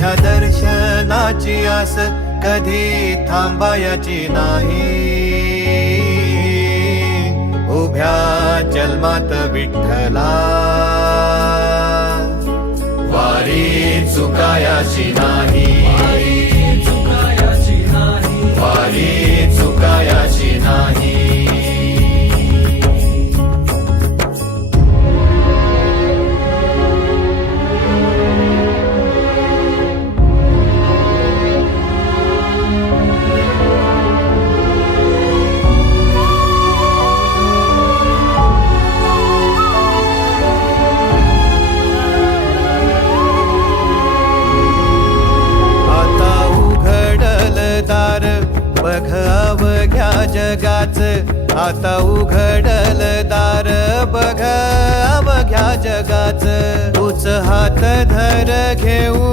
तुझ्या दर्शनाची आस कधी थांबायची नाही. उभ्या जन्मात विठ्ठला वारी चुकायाची नाही. वारी चुकायाची नाही. बघ अवघ्या जगाच, आता उघडल दार बघ अवघ्या जगाच. तूच हात धर घेऊन